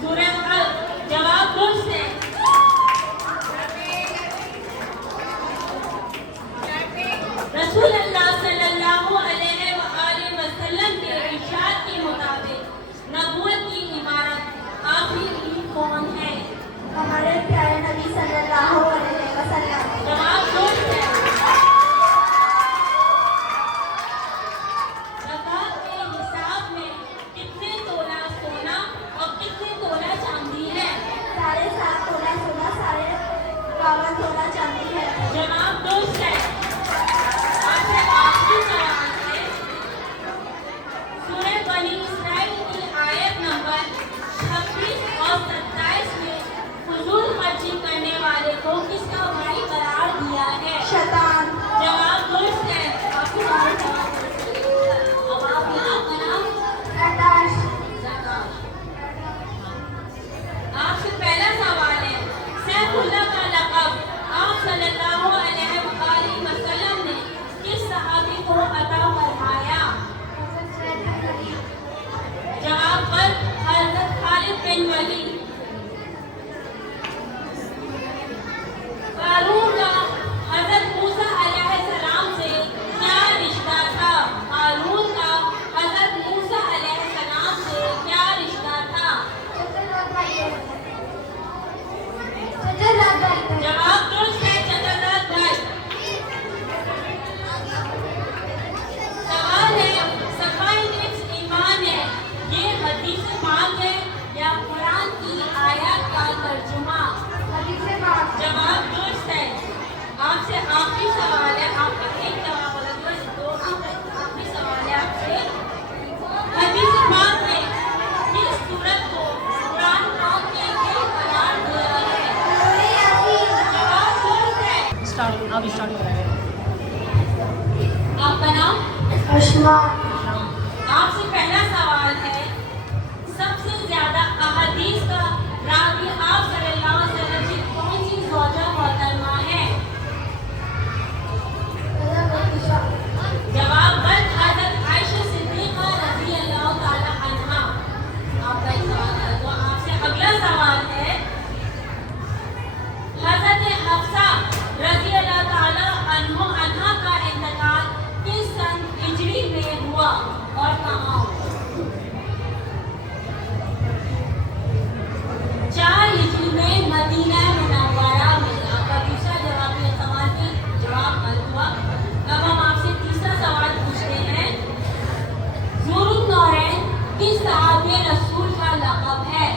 सूरह अल जवाब दुरुस्त है। रसूल अल्लाह सल्लल्लाहु अलैहि वसल्लम के इरशाद के मुताबिक नबूवत की इमारत आखिरी कौन है? हमारे प्यारे नबी सल्लल्लाहु अलैहि वसल्लम। जवाब दुरुस्त है। ज़कात के हिसाब में कितने तोला सोना और कितने तोला चांदी है? 7.5 तोला सोना, 52 तोला चांदी है। जवाब दुरुस्त है। आपसे आखिरी सवाल है, सूरह बनी इसराइल की आयत नंबर 26 और 27 में फजूल खर्ची करने वाले को किसका भाई करार दिया है? शैतान। जवाब दुरुस्त है। आपके सारे जवाब दुरुस्त है। अब आप यहाँ का नाम आकाश। आपसे पहला सवाल है, सैफुल्लाह का लक़ब आप सल्लल्लाहु अलैहि वसल्लम ने किस सहाबी को अता फरमाया? जवाब पर हज़रत खालिद बिन वलीद। क़ारून का हज़रत मूसा अलैहिस्सलाम से क्या रिश्ता था? क़ारून का हज़रत मूसा अलैहिस्सलाम से क्या रिश्ता था? जवाब दुरुस्त है, चतुर्दार भाई। सवाल है, सफाई निफ्स ईमान है, ये हदीस पाक है या कुरान की आयत का तर्जुमा? जवाब दुरुस्त है। आपसे आखिरी सवाल है, आपका एक जवाब गलत है, दो आखिरी सवाल है आपसे। हदीस पाक में किस सूरत को कुरान पाक के क्या करार दिया है? जवाब दुरुस्त है। आप स्टार्ट करें। आपका नाम? उस्मान। आपसे पहला सवाल है, सबसे ज्यादा अहादीस का रावी आप सल्लल्लाहु अलैहि वसल्लम की कौन सी ज़ौजा मोहतरमा है? जवाब बल हज़रत आयशा सिद्दीक़ा रज़ी अल्लाह ताला अन्हा। आपका एक सवाल है, तो आपसे अगला सवाल है, हज़रत हफ्सा रज़ी अल्लाह ताला अन्हा का इंतकाल किस सन हिजरी में हुआ और कहाँ? 4 हिजरी में मदीना मुनव्वरा में। आपका दूसरा जवाब ये सवाल के जवाब गलत हुआ। अब हम आपसे तीसरा सवाल पूछते हैं, ज़ुरुन नौरैन किस सहाबी रसूल का लक़ब है?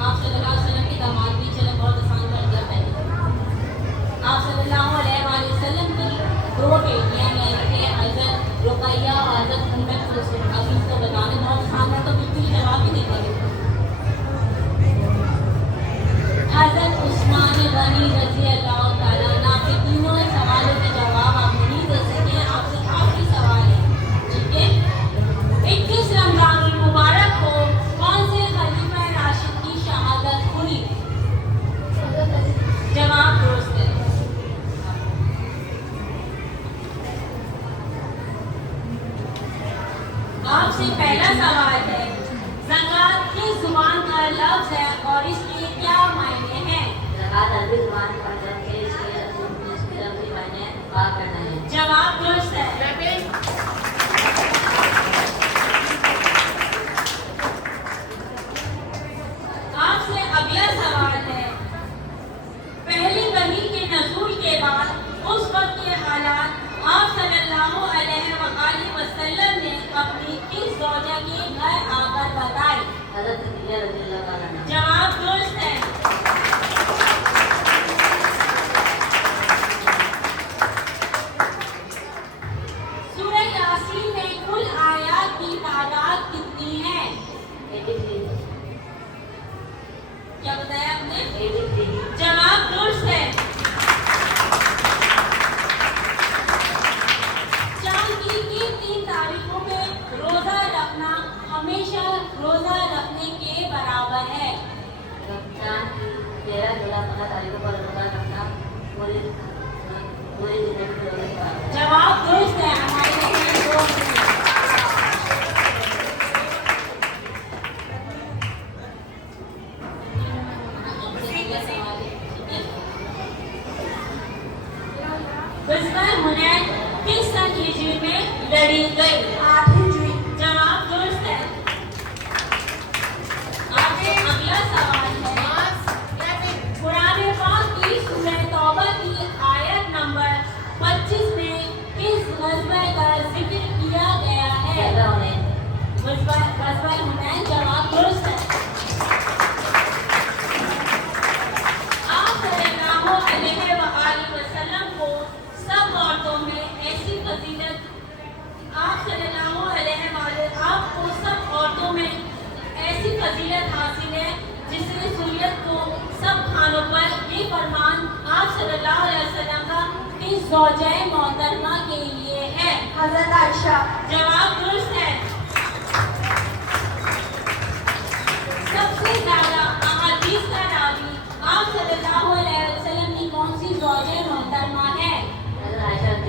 आप सल्लल्लाहु अलैहि वसल्लम के दामाद भी, चलो बहुत आसान कर दिया पहले। आप सल्लल्लाहु अलैहि वसल्लम की 2 बेटियां हैं, हज़रत रुक़ैया और हज़रत उम्मे कुलसूम। अब इसको बताने बहुत आसान है, तो बिल्कुल जवाब ही नहीं करेंगे। हज़रत उस्मान गनी रज़ी अल्लाह ताला अन्हु। आपके तीनों सवालों के जवाब आप नहीं दे सके। आपसे आखिरी सवाल है, ठीक है? 21 रमज़ानुल मुबारक को कौन से खलीफा राशिद की शहादत हुई? जवाब दुरुस्त है। आपसे पहला सवाल है, ज़कात किस ज़ुबान का लफ्ज़ है और इसके क्या मायने हैं? ज़कात अरबी ज़ुबान का लफ्ज़ है, इसके लफ्ज़ी मायने पाक करना है। जवाब दुरुस्त है। आपसे अगला सवाल है, पहली वही के नज़ूल के बाद उस वक्त के हालात आप सल्लल्लाहु अलैहि वसल्लम ने अपनी किस ज़ौजा के घर आकर बताए? हज़रत खदीजा रज़ी अल्लाह ताला अन्हा। जवाब दुरुस्त है। सूरह यासीन में कुल आयात की तादाद कितनी है? 83। क्या बताया आपने? 83। जवाब दुरुस्त है। चांद की किन 3 तारीखों में रोजा रखना हमेशा रोजा रखने के बराबर है? रमज़ान की 13, 14, 15 तारीखों पर रोज़ा रखना पूरी ज़िंदगी के रोज़े के बाद। जवाब दुरुस्त है। हमारे फजीलत हासिल है, जिसने सुन्नत को सब खानों पर ये फरमान आप सल्लल्लाहु अलैहि वसल्लम का कि ज़ौजाए मोहतरमा के लिए है। हजरत आयशा। जवाब दुरुस्त है। सबसे ज्यादा अहादीस का रावी आप सल्लल्लाहु अलैहि वसल्लम की कौन सी ज़ौजाए मोहतरमा है? हजरत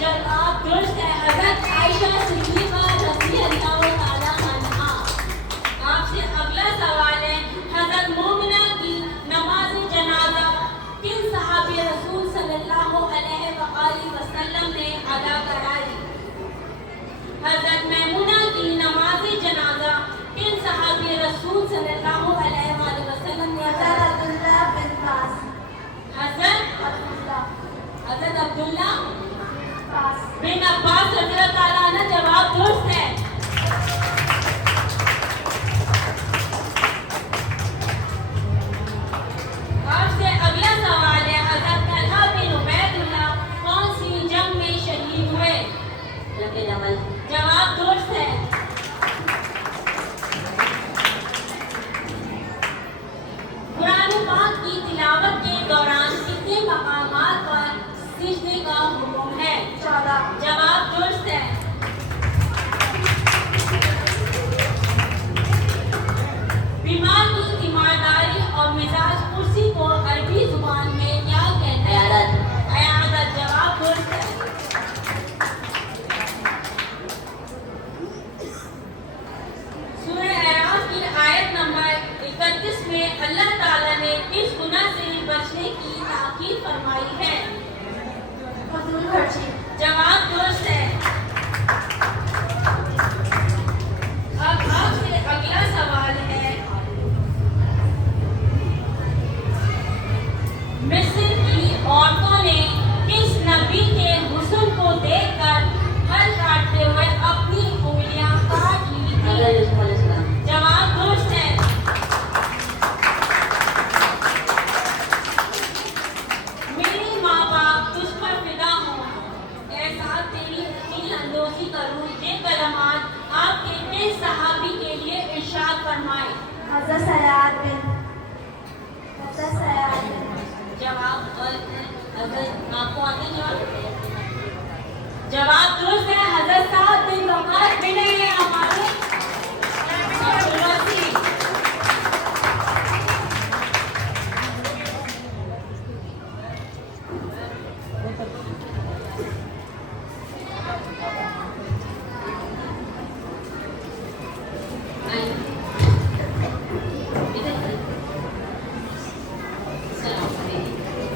जवाब दुरुस्त है। हजरत आयशा सिद्दीक़ा रज़ियल्लाहु ताला अन्हा। आपसे अगला सवाल है, हजरत मोमिना की नमाज जनाजा किन सहाबी रसूल सल्लल्लाहु अलैहि वसल्लम ने अदा कराई? हजरत मैमुना की नमाज जनाजा किन सहाबी रसूल सल्लल्लाहु अलैहि वसल्लम ने अदा हजरत अब्दुल्ला बिन बास। हजरत अब्दुल्ला बास। बिन अब्बास रज़ियल्लाहु ताला अन्हु। जवाब दुरुस्त है। आपसे अगला सवाल है, हजरत तलहा बिन उबैदुल्लाह कौन सी जंग में शहीद हुए? जवाब दुरुस्त है। कुरान पाक की तिलावत के दौरान कितने मकामात पर सिजदे का हुक्म है? 14। जवाब दुरुस्त है। बीमार की तीमारदारी और मिजाज कुर्सी को अरबी जुबान में क्या कहते हैं? अयादत। जवाब दुरुस्त है। सूरह अराफ की आयत नंबर 31 में अल्लाह ताला ने किस गुनाह से बचने की ताकीद फरमाई है? फजूल खर्ची। जवाब दुरुस्त है। अब आपसे अगला सवाल है, मिस्र की औरतों ने किस नबी के हुस्न को देखकर हल काटते हुए अपनी उंगलियां काट ली थी? जवाब दुरुस्त है। मेरे माँ बाप तुझ पर फिदा हों, ऐसा तेरी यकीन अंदोज़ी करूं। ये कलमात आपके किस सहाबी के लिए इरशाद फरमाए? हजरत सयाद बिन। जवाब अगर आपको आते जवाब? जवाब दुरुस्त है। हजरत साद बिन वक़ास बिन हमारे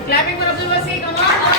Clapping for Abdul Wasi, come on.